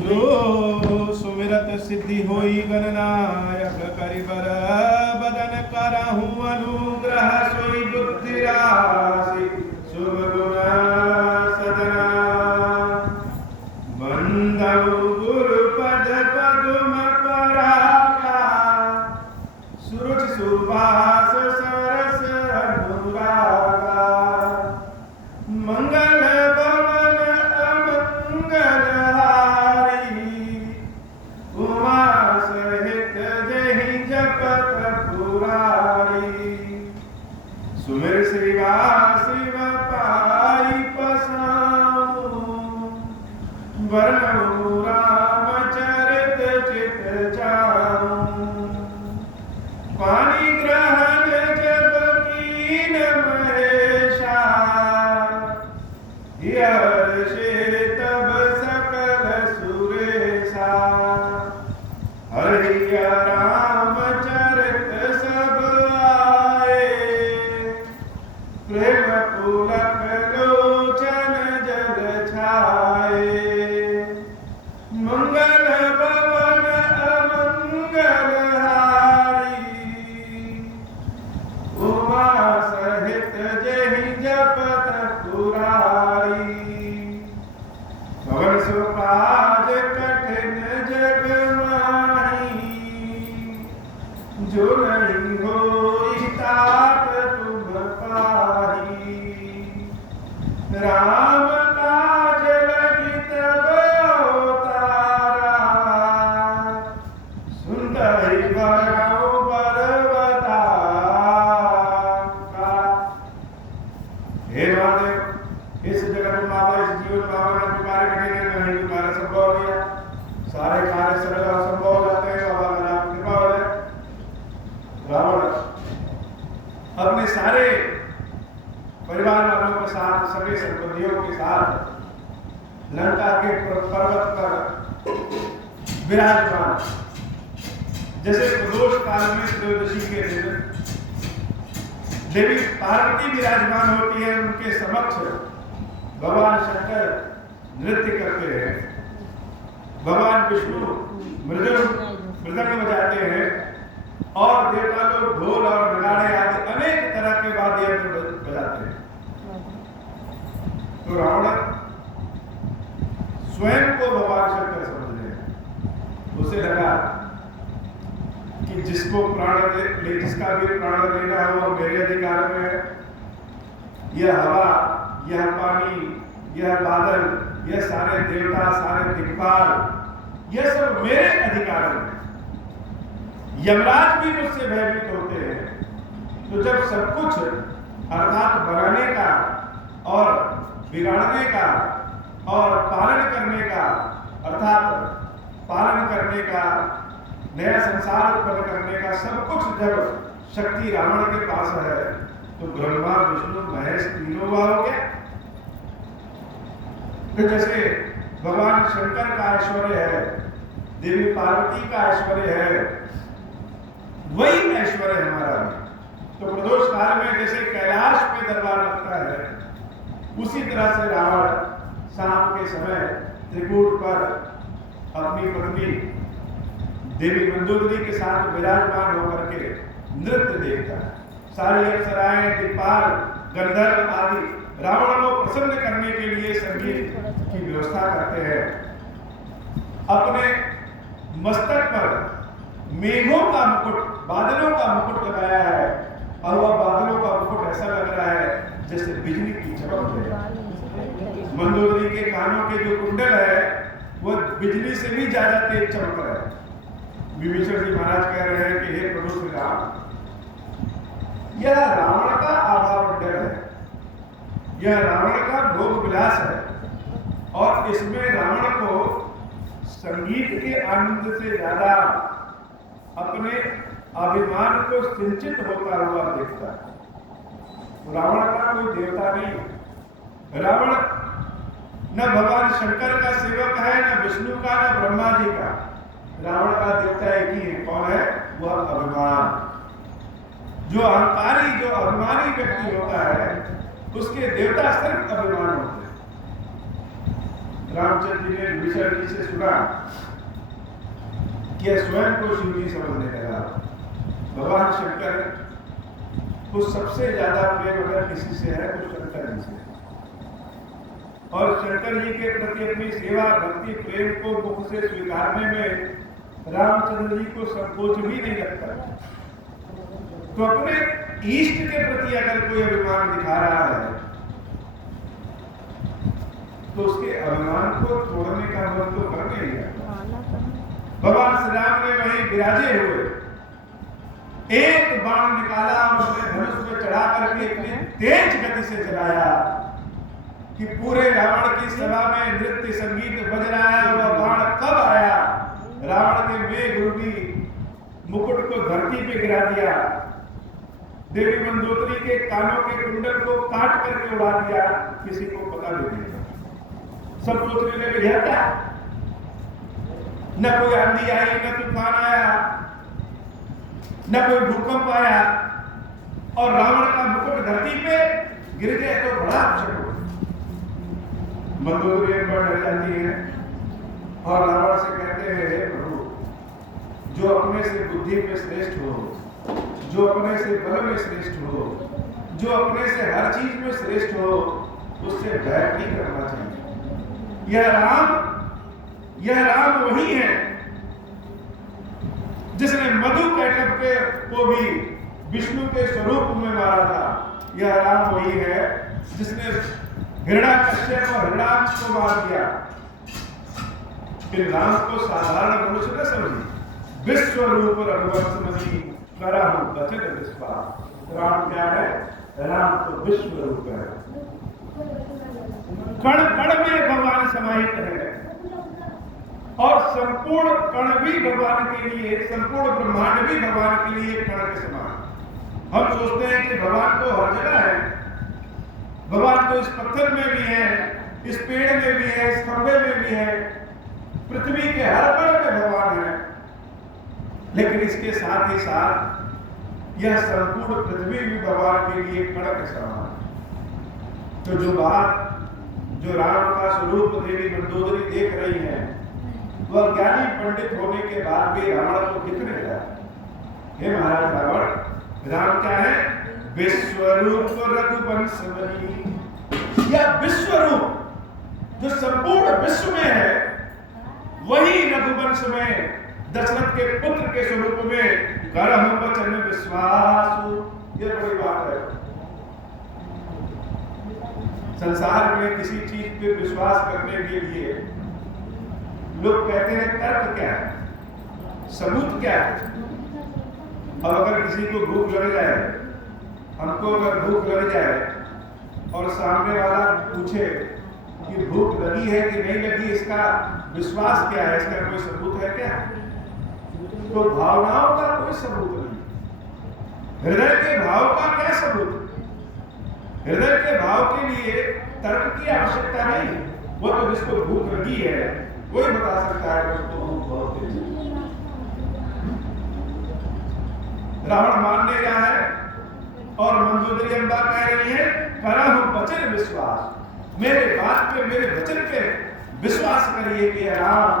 जो सुमिरत सिद्धि होई गणनायक करिबर बदन करहु अनुग्रह सोई बुद्धि राशि शुभ गुण सदना बंदौ गुरु पद पदुम परागा सुरुचि सुबास सरस अनुरागा मंगल भवन अमंगल उमा सहित जहि जपत पुरारी सुमिर श्रीवास शिव पाई पसाऊ वर्णु रामचरित चित जाऊं पानी ग्रहण जब कीन महेशा हर्षे तब सकल सुरेशा हरि रामचरित सब आए प्रेम पुलक लोचन जग छाए मंगल भवन अमंगल हारी उमा सहित जहि जपत पुरारी पवन सुकाज कठिन जग माही जो नहीं होई तात तुम पाही राम काज लगी तब अवतारा सुंदर भरऊ पर्वता हे महादेव इस जगत माता इस जीवन बाबा ने कार्य करने में नहीं कार्य संभव हो गया सारे कार्य सरल और संभव हो जाते हैं बाबा का नाम कृपा हो जाए रावण अपने सारे परिवार वालों के साथ सभी संबंधियों के साथ लंका के पर्वत पर विराजमान जैसे प्रदोष काल में त्रयोदशी के दिन देवी पार्वती विराजमान होती है उनके समक्ष भगवान शंकर नृत्य करते हैं भगवान विष्णु मृदंग बजाते हैं और देवता लोग ढोल और नगाड़े आदि अनेक तरह के वाद्य यंत्र बजाते हैं तो रावण स्वयं को भगवान शंकर समझ रहे हैं उसे लगा कि जिसको जिसका भी प्राण लेना है वो मेरे अधिकार में है यह हवा यह पानी यह बादल यह सारे देवता सारे दिक्पाल यह सब मेरे अधिकार में यमराज भी मुझसे भयभीत होते हैं तो जब सब कुछ अर्थात बनाने का और बिगाड़ने का और पालन करने का अर्थात पालन करने का नया संसार उत्पन्न करने का सब कुछ जब शक्ति रावण के पास है तो ब्रह्मा विष्णु महेश तीनों हो गया फिर जैसे भगवान शंकर का ऐश्वर्य है देवी पार्वती का ऐश्वर्य है वही ऐश्वर्य हमारा भी तो प्रदोष काल में जैसे कैलाश पे दरबार लगता है उसी तरह से रावण शाम के समय त्रिकूट पर अपनी पत्नी देवी मंदोदरी के साथ विराजमान होकर के नृत्य देखता है सारी अप्सराएं दिक्पाल गंधर्व आदि रावण को प्रसन्न करने के लिए संगीत की व्यवस्था करते हैं अपने मस्तक पर मेघों का मुकुट बादलों का मुकुट लगाया है और वह बादलों का मुकुट ऐसा लग रहा है जैसे बिजली की चमक है मंदोदरी के कानों के जो कुंडल है वह बिजली से भी ज्यादा तेज चमक रहा है विभीषण जी महाराज कह रहे हैं कि हे प्रभु श्री राम यह रावण का आभा मंडल है यह रावण का भोग विलास है और इसमें रावण को संगीत के आनंद से ज्यादा अपने अभिमान को सिंचित होता हुआ देखता है रावण का कोई देवता नहीं रावण न भगवान शंकर का सेवक है न विष्णु का न ब्रह्मा जी का रावण का देवता एक ही है कौन है वह अभिमान जो अहंकारी जो अभिमानी व्यक्ति होता है उसके देवता सिर्फ अभिमान होते हैं विभीषण जी से सुना कि स्वयं को शिव जी समझने लगा। भगवान शंकर को सबसे ज्यादा प्रेम अगर किसी से है तो शंकर जी से, और शंकर जी के प्रति अपनी सेवा भक्ति प्रेम को मुख से स्वीकारने में रामचंद्र जी को संकोच भी नहीं लगता। तो अपने इष्ट के प्रति अगर कोई अभिमान दिखा रहा है तो उसके अभिमान को तोड़ने का मन तो कर नहीं है। भगवान श्री राम ने वहीं विराजे हुए एक बाण निकाला और उसने धनुष पे चढ़ा करके इतनी तेज गति से चलाया कि पूरे रावण की सभा में नृत्य संगीत बज रहा है। और वह बाण कब आया, रावण के मेघ रूपी मुकुट को धरती पे गिरा दिया, देवी मंदोदरी के कानों के कुंडल को काट करके उड़ा दिया, किसी को पता भी नहीं। सब सोचने लगे यह क्या, न कोई आंधी आई, न तूफान आया, न कोई भूकंप आया, और रावण का मुकुट धरती पे गिर गया तो बड़ा अवसर। मंदोदरी पर डर जाती है और रावण से कहते हैं, हे प्रभु, जो अपने से बुद्धि में श्रेष्ठ हो, जो अपने से बल में श्रेष्ठ हो, जो अपने से हर चीज में श्रेष्ठ हो, उससे भय नहीं करना चाहिए। यह राम वही है जिसने मधु कैटभ को भी विष्णु के स्वरूप में मारा था। यह राम वही है जिसने हिरण्याकश्यप और हिरण्याक्ष को मार दिया। इन राम को साधारण मनुष्य न समझिए। विश्व रूप रघुवंशमणि करहु बचन विश्वास। राम क्या है? राम तो विश्व रूप है, कण कण में भगवान समाहित है, और संपूर्ण कण भी भगवान के लिए, संपूर्ण ब्रह्मांड भी भगवान के लिए कण के समान। हम सोचते हैं कि भगवान तो हर जगह है, भगवान तो इस पत्थर में भी है, इस पेड़ में भी है, इस खंभे में भी है, पृथ्वी के हर कण में भगवान है। लेकिन इसके साथ ही साथ यह संपूर्ण पृथ्वी भी भगवान के लिए कण के समान। तो जो बात जो राम का स्वरूप देवी मंदोदरी देख रही है, वह ज्ञानी पंडित होने के बाद भी रावण को कितने लगा। हे महाराज रावण, राम क्या है? विश्वरूप रघुवंशमणि। यह विश्वरूप जो संपूर्ण विश्व में है, वही रघुवंश में दशरथ के पुत्र के स्वरूप में करहु बचन विश्वास। यह बड़ी बात है। संसार में किसी चीज पे विश्वास करने के लिए लोग कहते हैं तर्क क्या है, सबूत क्या है। अब अगर किसी को भूख लग जाए, हमको अगर भूख लग जाए और सामने वाला पूछे कि भूख लगी है कि नहीं लगी, इसका विश्वास क्या है, इसका कोई सबूत है क्या? तो भावनाओं का कोई सबूत नहीं। हृदय के भाव का क्या सबूत? हृदय के भाव के लिए तर्क की आवश्यकता नहीं। वो तो जिसको भूख लगी है वही बता सकता है कि उसको भूख बहुत तेज है। रावण मान नहीं रहा है और मंदोदरी अम्बा कह रही है करहु बचन विश्वास। मेरे बात पे, मेरे वचन पे विश्वास करिए कि राम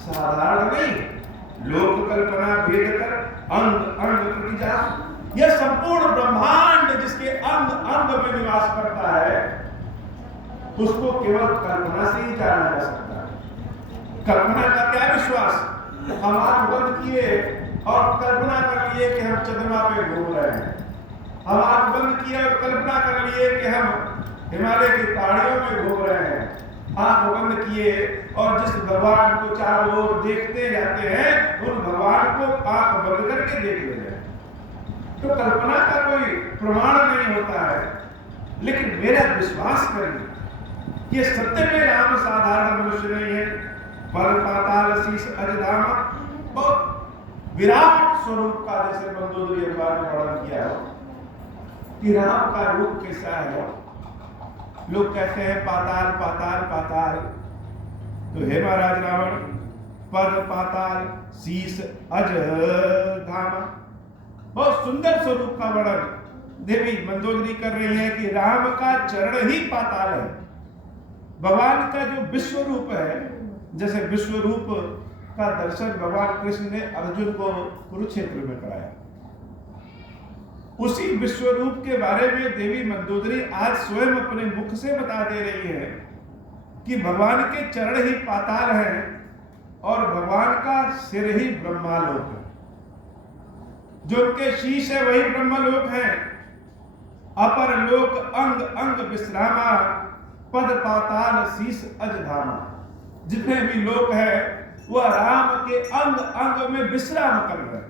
साधारण नहीं, लोक कल्पना भेद कर अंग अंग प्रति जासु। यह संपूर्ण ब्रह्मांड जिसके अंग अंग में निवास करता है, उसको केवल कल्पना से ही जाना जा सकता है। कल्पना का क्या विश्वास? हम आंख बंद किए और कल्पना कर लिए कि हम चंद्रमा पे घूम रहे हैं, हम आंख बंद किए और कल्पना कर लिए कि हम हिमालय की पहाड़ियों में घूम रहे हैं, आंख बंद किए और जिस भगवान को चारों ओर देखते जाते हैं, उन भगवान को आंख बंद करके देख लेते हैं। तो कल्पना का कोई प्रमाण नहीं होता है। लेकिन मेरा विश्वास करिए, ये सत्य में राम साधारण मनुष्य नहीं है। पर पाताल शीश अजधाम, बहुत विराट स्वरूप का जैसे मंदोदरी अम्बा ने वर्णन किया है कि राम का रूप कैसा है। लोग कहते हैं पाताल पाताल पाताल, तो हे महाराज रावण, पद पाताल शीश अज धाम, बहुत सुंदर स्वरूप का वर्णन देवी मंदोदरी कर रही है कि राम का चरण ही पाताल है। भगवान का जो विश्व रूप है जैसे विश्व रूप का दर्शन भगवान कृष्ण ने अर्जुन को कुरुक्षेत्र में कराया, उसी विश्व रूप के बारे में देवी मंदोदरी आज स्वयं अपने मुख से बता दे रही है कि भगवान के चरण ही पाताल हैं और भगवान का सिर ही ब्रह्मालोक है। जो उनके शीश है वही ब्रह्मलोक है। अपर लोक अंग अंग विश्रामा, पद पाताल शीश अजधामा। जितने भी लोक है वह राम के अंग अंग में विश्राम कर रहे हैं।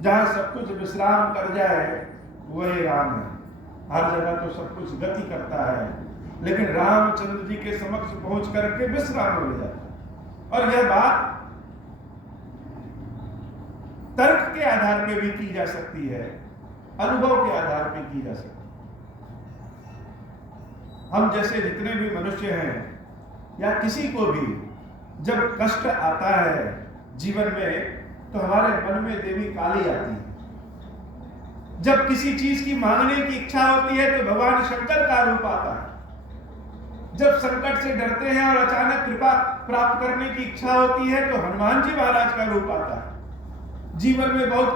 जहां सब कुछ विश्राम कर जाए वही राम है। हर जगह तो सब कुछ गति करता है, लेकिन रामचंद्र जी के समक्ष पहुंच करके विश्राम हो जाता है। और यह बात तर्क के आधार पे भी की जा सकती है, अनुभव के आधार पे की जा सकती है। हम जैसे जितने भी मनुष्य हैं या किसी को भी जब कष्ट आता है जीवन में तो हमारे मन में देवी काली आती है। जब किसी चीज की मांगने की इच्छा होती है तो भगवान शंकर का रूप आता है। जब संकट से डरते हैं और अचानक कृपा प्राप्त करने की इच्छा होती है तो हनुमान जी महाराज का रूप आता है। जीवन में बहुत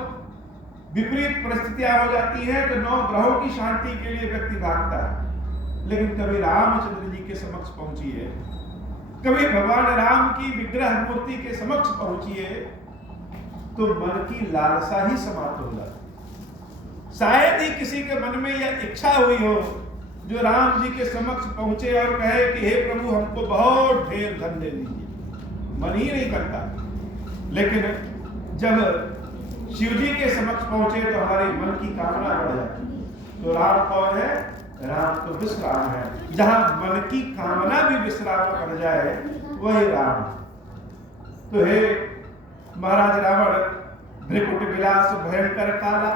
विपरीत परिस्थितियां हो जाती हैं तो 9 ग्रहों की शांति के लिए व्यक्ति भागता है, लेकिन कभी रामचंद्र जी के समक्ष पहुंचिए, कभी भगवान राम की विग्रह मूर्ति के समक्ष पहुंचिए तो मन की लालसा ही समाप्त हो जाती। शायद ही किसी के मन में यह इच्छा हुई हो जो राम जी के समक्ष पहुंचे और कहे कि हे प्रभु हमको बहुत ढेर धन दे दीजिए। मन ही नहीं करता। लेकिन जब शिव जी के समक्ष पहुंचे तो हमारे मन की कामना बढ़ जाती। तो राम कौन है? राम तो विश्राम है। जहां मन की कामना भी विश्राम कर जाए वही राम। तो हे महाराज रावण, भ्रिकुट विलास भयंकर काला।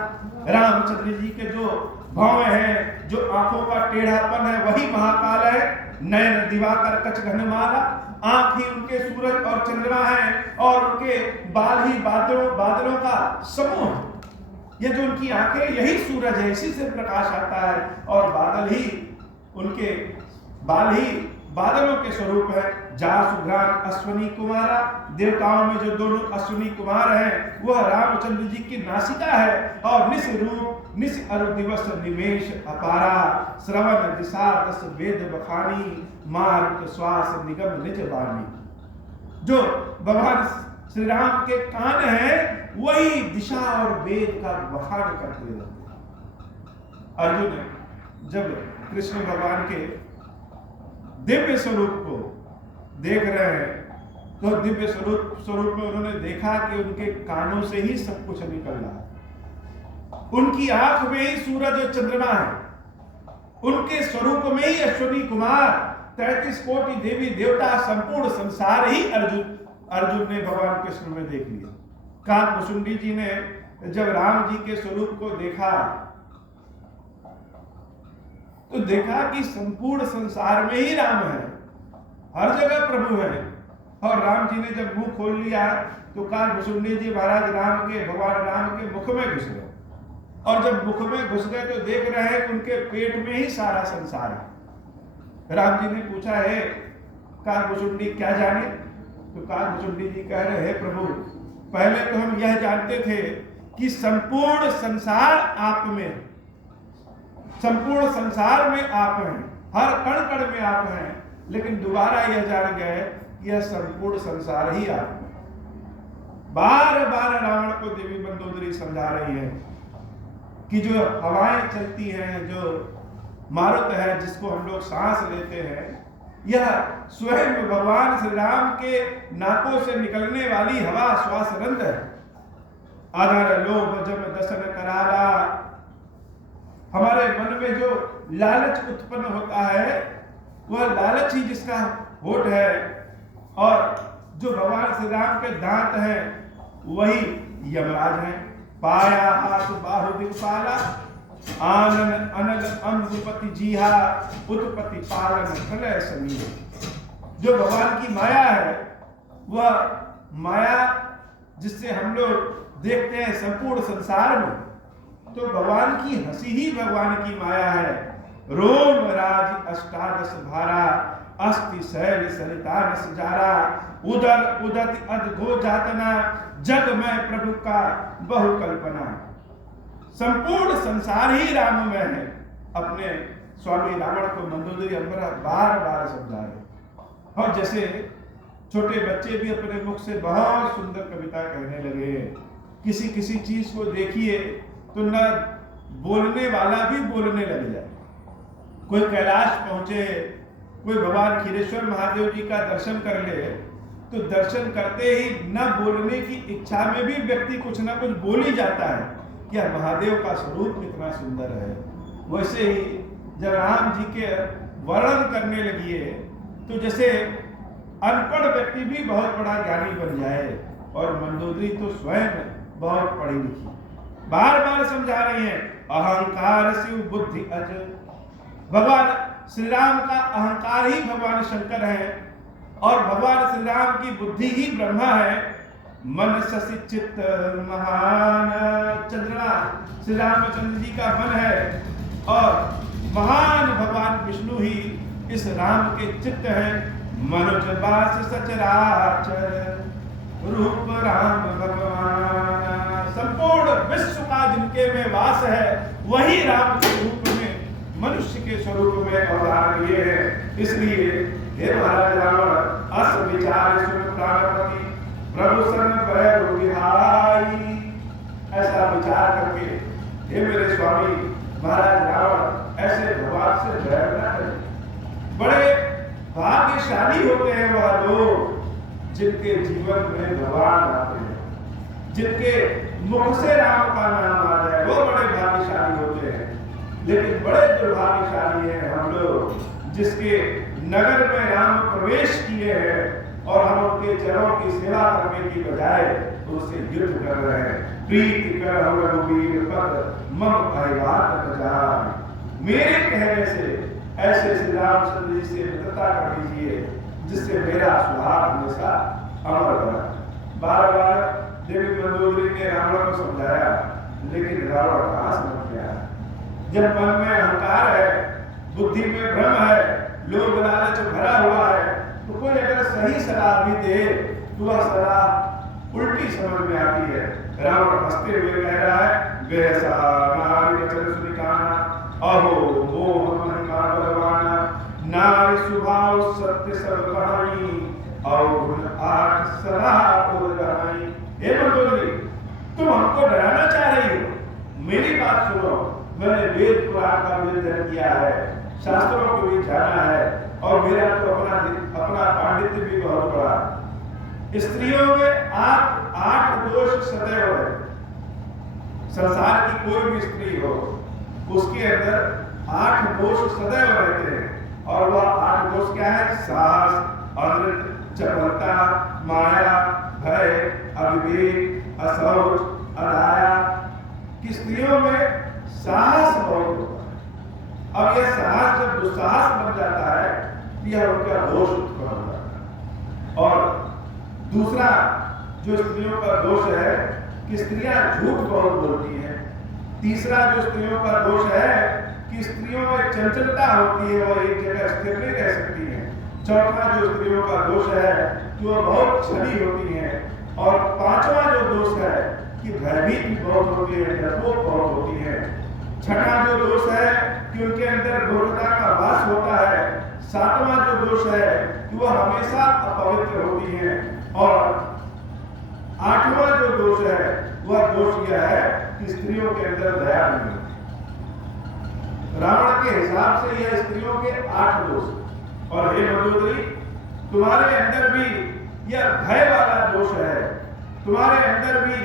रामचंद्र जी के जो भाव है, जो आंखों का टेढ़ापन है वही महाकाल है। नयन दिवाकर कच घनमाला, आंख ही उनके सूरज और चंद्रमा है और उनके बाल ही बादलों का समूह है। ये जो उनकी आंखें यही सूरज है, इसी से प्रकाश आता है और बादल ही उनके बाल ही बादलों के स्वरूप है। जासुघ्रान अश्वनी कुमारा, देवताओं में जो दोनों अश्वनी कुमार हैं वह रामचंद्र जी की नासिका है। और निस रूप निस अरु दिवस निमेश अपारा, श्रवण दिशा दस वेद बखानी, मार्ग श्वास निगम निज वाणी। जो भगवान श्री राम के कान हैं वही दिशा और वेद का बखान करते रहते हैं। अर्जुन जब कृष्ण भगवान के दिव्य स्वरूप को देख रहे हैं तो दिव्य स्वरूप में उन्होंने देखा कि उनके कानों से ही सब कुछ निकल रहा है। उनकी आंख में ही सूरज और चंद्रमा है, उनके स्वरूप में ही अश्वनी कुमार, 33 कोटि देवी देवता, संपूर्ण संसार ही अर्जुन ने भगवान कृष्ण में देख लिया। काकभुसुंडी जी ने जब राम जी के स्वरूप को देखा तो देखा कि संपूर्ण संसार में ही राम है, हर जगह प्रभु है। और राम जी ने जब मुंह खोल लिया तो काकभुसुंडी जी महाराज भगवान राम के मुख में घुस गए। और जब मुख में घुस गए तो देख रहे हैं कि उनके पेट में ही सारा संसार है। राम जी ने पूछा, है काकभुसुंडी क्या जाने? तो काकभुसुंडी जी कह रहे हैं, प्रभु पहले तो हम यह जानते थे कि संपूर्ण संसार आप में, संपूर्ण संसार में आप हैं, हर कण कण में आप हैं, लेकिन दोबारा यह जान गए कि यह संपूर्ण संसार ही आप में। बार बार रावण को देवी मंदोदरी समझा रही है कि जो हवाएं चलती हैं, जो मारुत है जिसको हम लोग सांस लेते हैं, यह स्वयं भगवान श्री राम के नाकों से निकलने वाली हवा श्वास रंध है। अधर लोभ जब दसन कराला, हमारे मन में जो लालच उत्पन्न होता है वह लालच ही जिसका होठ है, और जो भगवान श्री राम के दांत हैं वही यमराज हैं। पाया हाथ बाहु दिक्पाला, आनन अनल अम्बुपति जीहा, उत्पत्ति पालन प्रलय समीर। जो भगवान की माया है वह माया जिससे हम लोग देखते हैं संपूर्ण संसार में, तो भगवान की हंसी ही भगवान की माया है। रोम राज अष्टादश भारा, अस्ति शैल सरिता सजारा, उदर उदत अदघो जातना, जग में प्रभु का बहु कल्पना। संपूर्ण संसार ही राम में है। अपने स्वामी रावण को मंदोदरी अमरा बार बार समझाए। और जैसे छोटे बच्चे भी अपने मुख से बहुत सुंदर कविता कहने लगे। किसी किसी चीज को देखिए तो न बोलने वाला भी बोलने लग जाए। कोई कैलाश पहुंचे, कोई भगवान खीरेश्वर महादेव जी का दर्शन कर ले, तो दर्शन करते ही न बोलने की इच्छा में भी व्यक्ति कुछ ना कुछ बोल ही जाता है कि यह महादेव का स्वरूप कितना सुंदर है। वैसे ही जब राम जी के वर्णन करने लगिए तो जैसे अनपढ़ व्यक्ति भी बहुत बड़ा ज्ञानी बन जाए। और मंदोदरी तो स्वयं बहुत पढ़ी लिखी, बार बार समझा रही है, अहंकार शिव बुद्धि अज। भगवान श्री राम का अहंकार ही भगवान शंकर है और भगवान श्री राम की बुद्धि ही ब्रह्मा है। मन शशि चित्त महान चंद्रमा, श्री रामचंद्र जी का मन है और महान भगवान विष्णु ही इस राम के चित्त है। मनुज बास सचराचर, रूप राम भगवान। संपूर्ण विश्व का जिनके में वास है वही राम के रूप में मनुष्य के स्वरूप में अवतार लिए है। इसलिए हे महाराज रावण, अस विचार सुन प्राणपति, प्रभु सन भय विहाई। ऐसा विचार करके हे मेरे स्वामी महाराज रावण, ऐसे भगवान से भय न करें। बड़े भाग्यशाली होते हैं वह लोग जिनके जीवन में भगवान आते हैं, जिनके मुख से राम का नाम आ जाए, वो बड़े भाग्यशाली होते हैं। लेकिन बड़े दुर्भाग्यशाली हैं हम लोग जिसके नगर में राम प्रवेश किए हैं और हम उनके चरणों की सेवा करने की बजाय उनसे युद्ध कर रहे हैं। प्रीति कर हम रघुवीर पद मम भयवात न जाय। मेरे कहने से ऐसे श्री रामचंद्र जी से मित्रता कर दीजिए जिससे मेरा स्वभाव हमेशा अमर बना। बार बार देवी मंदोदरी ने रावण को समझाया, लेकिन रावण कहाँ समझ गया। जब मन में अहंकार है, बुद्धि में भ्रम है, लोभ लालच भरा हुआ है, तो कोई अगर सही सलाह भी दे तो वह सलाह उल्टी समझ में आती है। रावण हंसते हुए कह रहा है, बेसा नारी वचन सुनिकाना, अहो मोह मन का बलवाना, नारी स्वभाव सत्य सब कहानी, और गुण आठ सलाह और गहाई। हे मंदोदरी, तुम हमको डराना चाह रही हो? मेरी बात सुनो। मैंने वेद पुराण का अध्ययन किया है, शास्त्रों को भी जाना है और मेरा तो अपना पांडित्य भी बहुत बड़ा। स्त्रियों में आठ दोष सदैव है। संसार की कोई भी स्त्री हो उसके अंदर 8 दोष सदैव रहते हैं। और वह 8 दोष क्या है? साहस, अनृत, चपलता, माया, भय, अविवेक, असौच, अदाया। कि स्त्रियों में साहस बहुत होता है। अब यह साहस जब दुस्साहस बन जाता है यह उनका दोष उत्पन्न होता है। और दूसरा जो स्त्रियों का दोष है कि स्त्रियां झूठ बहुत बोलती हैं। तीसरा जो स्त्रियों का दोष है कि स्त्रियों में चंचलता होती है, वो एक जगह स्थिर नहीं रह सकती हैं। चौथा जो स्त्रियों का दोष है कि वो बहुत छली होती हैं। और पांचवा जो दोष है कि भयभीत भी बहुत होती है, डरपोक बहुत होती है। छठा जो दोष है कि उनके अंदर मूर्खता का वास होता है। सातवां जो दोष है कि वह हमेशा अपवित्र होती है। और आठवां जो दोष है वह दोष यह है कि स्त्रियों के अंदर दया नहीं होती। रावण के हिसाब से यह स्त्रियों के 8 दोष। और हे मंदोदरी, तुम्हारे अंदर भी यह भय वाला दोष है, तुम्हारे अंदर भी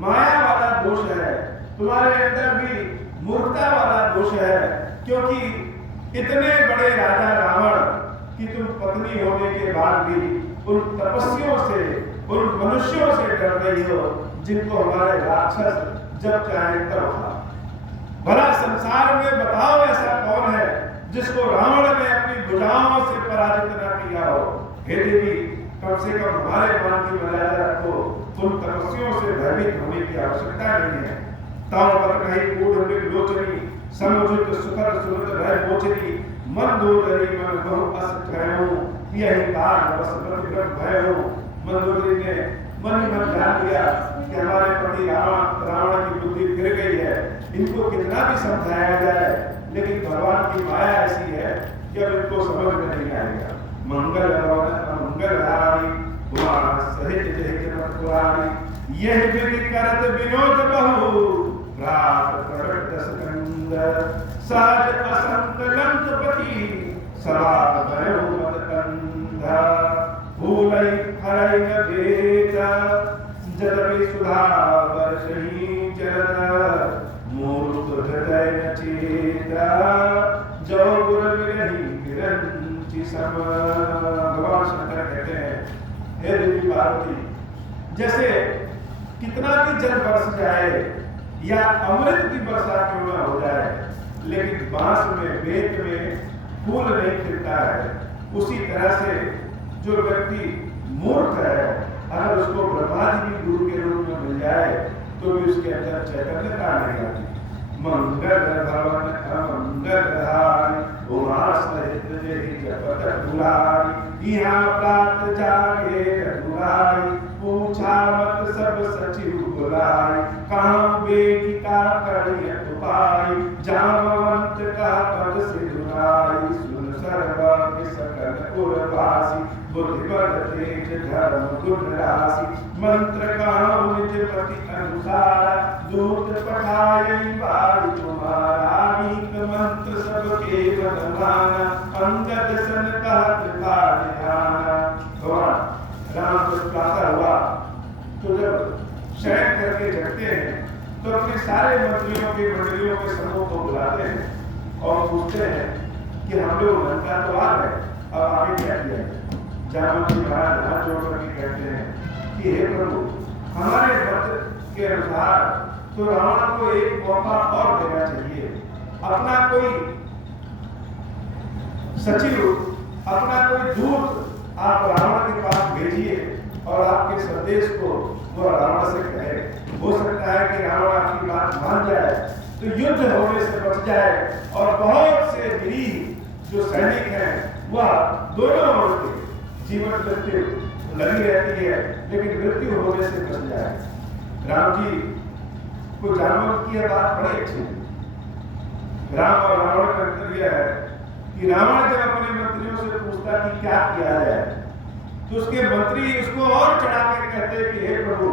माया वाला दोष है, तुम्हारे अंदर भी मूर्खता वाला दोष है। क्योंकि इतने बड़े राजा रावण कि तुम पत्नी होने के बाद भी उन तपस्वियों से, उन मनुष्यों से डर रही हो जिनको हमारे राक्षस जब चाहे तब खा। भला संसार में बताओ ऐसा कौन है जिसको रावण ने अपनी भुजाओं से पराजित न किया हो। हे देवी, कम से कम हमारे मान की मर्यादा रखो। उन तपस्वियों से भयभीत होने की आवश्यकता नहीं है। ताव पर कहीं कूढ़ लोचनी समुचित सुखद सुमृत भय मोचनी मन दूरी मन बहु अस कहूं यही काल बस प्रतिग्रह भयो। मंदोदरी ने मन ही मन जान लिया कि हमारे पति रावण की बुद्धि फिर गई है, इनको कितना भी समझाया जाए लेकिन भगवान की माया ऐसी है कि अब इनको समझ में नहीं आएगा। मंगल मंगल हारी सहित जय यह विधि करत विनोद बहु रात प्रकट दस कंद साज असंकलंक पति सदा भयो मद कंधा भूलई हरई न भेद जदपि सुधा वर्षहि चरण मूर्ख हृदय न चेता जो गुर विरही विरंचि सम। भगवान शंकर कहते हैं हे देवी पार्वती, जैसे कितना भी जल बरस जाए या अमृत की वर्षा क्यों न हो जाए लेकिन बांस में बेत में फूल नहीं खिलता है, उसी तरह से जो व्यक्ति मूर्ख है अगर उसको ब्रह्मा जी की गुरु के रूप में मिल जाए तो भी उसके अंदर चैतन्यता नहीं आती। मंगल भवन अमंगल उमा सहित जहि जपत दुलारी यहाँ प्राप्त जागे रघुराई पूछा मत सब सचिव बुलाई कहाँ बेटी का करिय उपाय जामवंत का पद सिधुराई सुन सर्व सकल उर्वासी बुद्धिबल तेज धर्म गुण राशि मंत्र कहाँ निज पति अनुसार दूत पठाई बारी तुम्हारा नीक मंत्र सबके बदमाना अंगद सन कहत भारी ध्याना। भगवान राम को प्रातः हुआ तो जब शयन करके जगते हैं तो अपने सारे मंत्रियों के मंडलियों के समूह को बुलाते हैं और पूछते हैं कि हम लोग लंका तो आ गए, अब आगे क्या किया जाए। जामवंत जी महाराज हाथ जोड़ करके कहते हैं कि हे प्रभु, हमारे व्रत के अनुसार तो रावण को एक मौका और देना चाहिए, अपना कोई सचिव अपना कोई दूत आप रावण के पास भेजिए और आपके संदेश को वो रावण से कहे। हो सकता है कि रावण आपकी बात मान जाए तो युद्ध होने से बच जाए और बहुत से वीर जो सैनिक हैं वह दोनों ओर के जीवन मृत्यु लगी रहती है लेकिन मृत्यु होने से बच जाए। राम जी को जामवंत की बात बड़ी अच्छी है। राम और रावण का अंतर यह है कि रावण जब अपने मंत्रियों से पूछता कि क्या किया जाए तो उसके मंत्री उसको और चढ़ा के कहते कि हे प्रभु,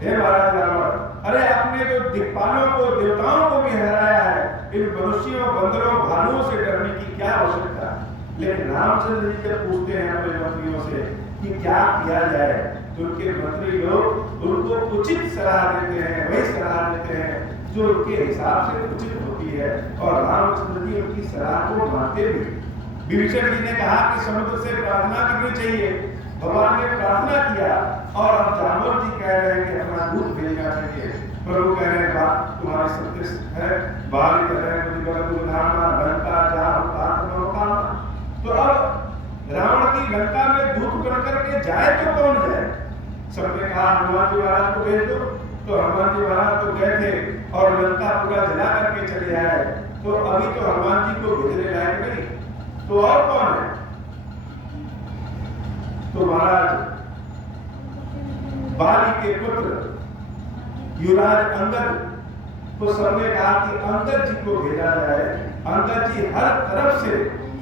हे महाराज रावण, अरे आपने जो दिक्पालों को देवताओं को भी हराया है, इन मनुष्यों बंदरों भालुओं से डरने की क्या आवश्यकता। लेकिन रामचंद्र जी जब पूछते हैं अपने मंत्रियों से कि क्या किया जाए तो उनके मंत्री लोग उनको उचित सलाह देते हैं, वही सलाह देते हैं जो उनके हिसाब से उचित होती है और रामचंद्र जी उनकी सलाह को मानते भी। विभीषण जी ने कहा कि समुद्र से प्रार्थना करनी चाहिए, भगवान ने प्रार्थना किया और अब जामवंत जी कह रहे हैं कि अपना दूध भेजना चाहिए। प्रभु कह रहे हैं बात तुम्हारी सत्य है, बाली कह लंका जा तो अब रावण की लंका में दूत बनकर के जाए तो कौन जाए। सबने कहा हनुमान जी महाराज को भेज दो, तो हनुमान जी महाराज तो गए थे और लंका पूरा जला करके चले आए, तो अभी तो हनुमान जी को भेजने लायक नहीं, तो और कौन है। तो महाराज बाली के पुत्र युवराज अंगद को सबने कहा कि अंगद जी को भेजा जाए, अंगद जी हर तरफ से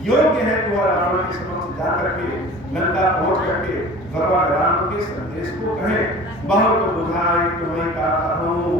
योग्य है कि वह रावण के समक्ष जाकर के लंका पहुंच करके भगवान राम के संदेश को कहें। बहुत बुझाई तुम्हें का कहूं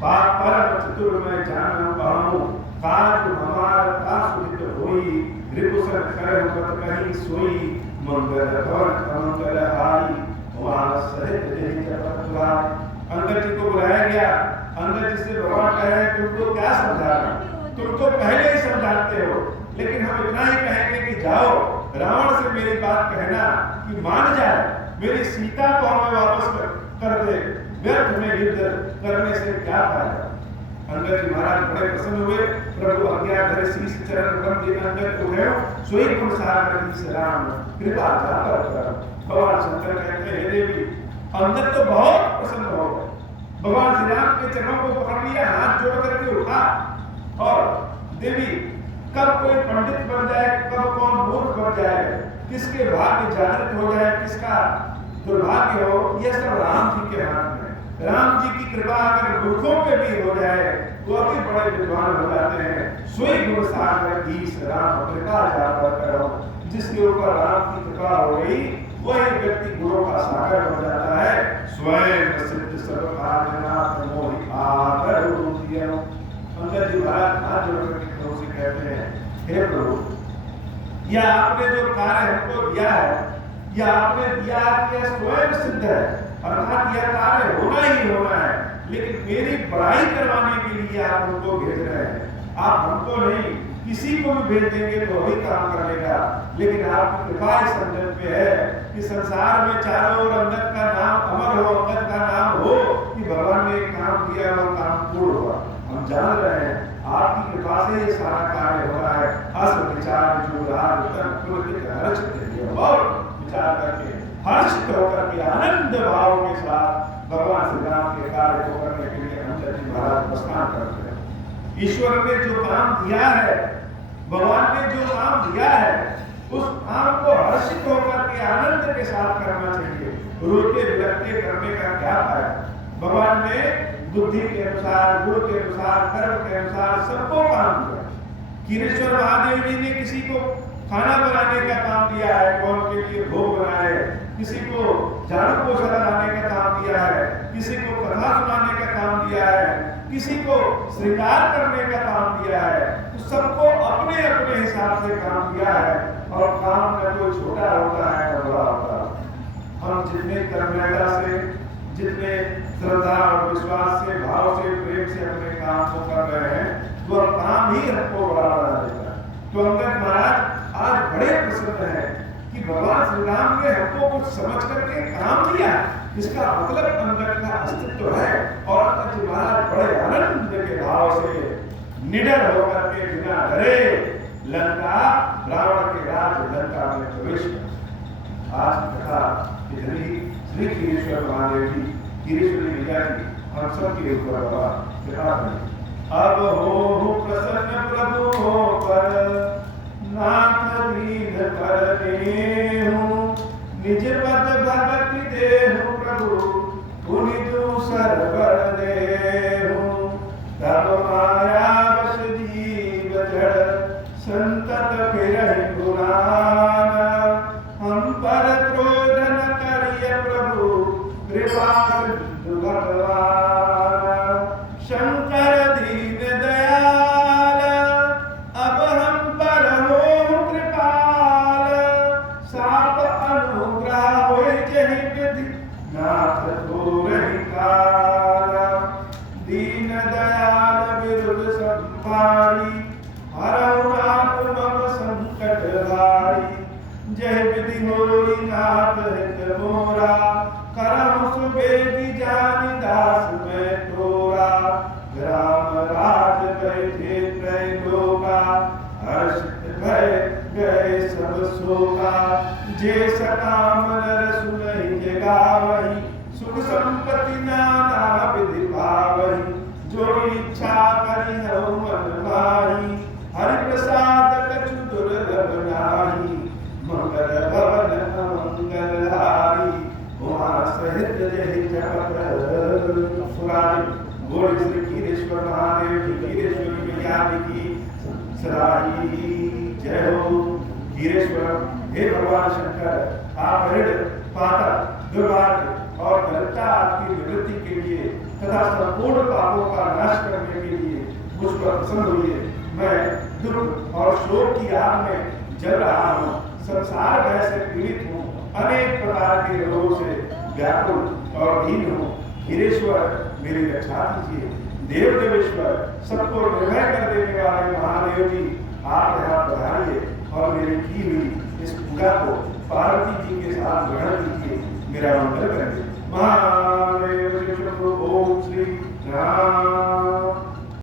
बात परम चतुर में जानू कहूं काज हमार का सुहित होई रिपुसन कर मत कहीं सोई मंगल भवन अमंगल हारी वहां सहित जहि जपत दुआर। अंगद जी को बुलाया गया। अंगद जी से भगवान कह रहे हैं तुमको क्या समझाना, तुम तो पहले ही समझाते हो, लेकिन हम इतना ही कहेंगे कि जाओ रावण से मेरी बात कहना कि मान जाए, मेरी सीता को हमें वापस कर दे, व्यर्थ में युद्ध करने से क्या फायदा। अंगद जी महाराज बड़े प्रसन्न हुए। प्रभु आज्ञा धरे शीश चरण कम दे अंगद को है सोई गुण सागर की सलाम कृपा जाकर कर। भगवान शंकर कहते हैं हे देवी, अंगद तो बहुत प्रसन्न हो गए, भगवान श्री राम के चरणों को पकड़ लिया, हाथ जोड़ करके उठा और देवी कब कोई पंडित बन जाए, कब कौन मूर्ख बन जाए, किसके भाग्य जागृत हो जाए, किसका दुर्भाग्य हो, यह सब राम जी के हाथ में। राम जी की कृपा अगर मूर्खों पे भी हो जाए तो अभी बड़े विद्वान हो जाते हैं। सोई गुण सागर ईश राम कृपा जाकर करो। जिसके ऊपर राम की कृपा हो गई वही व्यक्ति गुणों का सागर हो जाता है। स्वयं सिद्ध सर्व कार्य मोहि आकर रूपियो। अंगद जी महाराज हाथ जोड़ करके प्रभु से कहते हैं, हे प्रभु, यह आपने जो कार्य हमको दिया है, यह आपने दिया कि यह स्वयं सिद्ध है, अर्थात यह कार्य होना ही होना है, लेकिन मेरी बड़ाई करवाने के लिए आप हमको भेज रहे हैं। आप हमको नहीं, किसी को भी भेज देंगे तो वही काम कर लेगा, लेकिन आपकी कृपा इस अंगद पे है कि संसार में चारों ओर अंगद का नाम अमर हो, अंगद का नाम हो कि भगवान ने एक काम किया वो काम पूर्ण हुआ। हम जान रहे हैं आपकी कृपा से ये सारा कार्य हो रहा है। हर्ष विचार जो विचार करके हर्षित होकर के आनंद भाव के साथ भगवान श्री राम के कार्य को करने के लिए अंगद जी महाराज प्रस्थान करते हैं। ईश्वर ने जो काम दिया है, भगवान ने जो काम दिया है, उस काम को हर्षित होकर के आनंद के साथ करना चाहिए। रोते बिलखते करने का क्या है? भगवान ने बुद्धि के अनुसार, गुण के अनुसार, कर्म के अनुसार सबको काम दिया। कीरेश्वर महादेव जी ने किसी को खाना बनाने का काम दिया है, कौन के लिए भोग बनाए, किसी को झाड़ू पोछा लगाने का काम दिया है, किसी को कथा सुनाने का काम दिया है, किसी को श्रृंगार करने का काम दिया है। तो सबको अपने अपने हिसाब से काम दिया है और काम में कोई छोटा होता है न बड़ा होता है। हम जितने कर्मठता से, जितने श्रद्धा और विश्वास से, भाव से, प्रेम से अपने काम को कर रहे हैं, वह काम ही हमको बड़ा बना देता है। तो अंगद महाराज आज बड़े प्रसन्न हैं कि भगवान श्री राम ने हमको कुछ समझ करके काम दिया, इसका मतलब अंगद का अस्तित्व है। और अंगद जी महाराज बड़े आनंद के भाव से निडर होकर के बिना डरे लंका, रावण के राज लंका में प्रवेश कर। आज कथा इतनी श्री कीरेश्वर महादेव जी, कीरेश्वरी मैया जी हम सब के ऊपर बाबा कृपा करें। अब हो प्रसन्न प्रभु हो पर नाथ दीन कर देहु, निज पद भगति देहु प्रभु पुनि दूसर वर देहु। तब माया बस जीव जड़ संतत फिरहि पुराण, हम पर क्रोध न करिय प्रभु कृपा सिंधु भगवान। शंकर दीन दयाल अब हम पर हो कृपाल, साप अनुग्रह होय जहि विधि नाथ तोरहि काल। दीन दयाल विरुद्ध संभारी, हरहु नाथ मम संकट भारी। जय विधि होई नाथ हित मोरा, करहु सुबेदी जानि दास मैं तोरा। राम राज बैठे त्रैलोका, हर्षित भय गए सब शोका। जे सकाम नर सुनहि जे गावहि, सुख संपत्ति नाना विधि पावहि। जो इच्छा करिहु मन माहि, हरि प्रसाद कछु दुर्लभ नाहि। मंगल भवन मंगलहारी, उमा सहित जय जगत सुरारी। बोल श्री कीरेश्वर महादेव की, कीरेश्वरी मैया की सदाई जय हो। कीरेश्वर हे भगवान शंकर, आप ऋण पातक दुर्भाग्य और दरिद्रता आपकी निवृत्ति के लिए तथा संपूर्ण पापों का नाश करने के लिए मुझ पर प्रसन्न हुए। मैं दुख और शोक की आग में जल रहा हूँ, संसार भय से पीड़ित हूँ, अनेक प्रकार के रोगों से व्याकुल और दीन हूँ। हीरेश्वर मेरी रक्षा कीजिए। देव देवेश्वर, सबको निर्भय कर देने वाले महादेव जी, आप यहाँ पधारिए और मेरी की हुई इस पूजा को पार्वती जी के साथ ग्रहण कीजिए, मेरा मंगल करेंगे। महादेव ओम श्री राम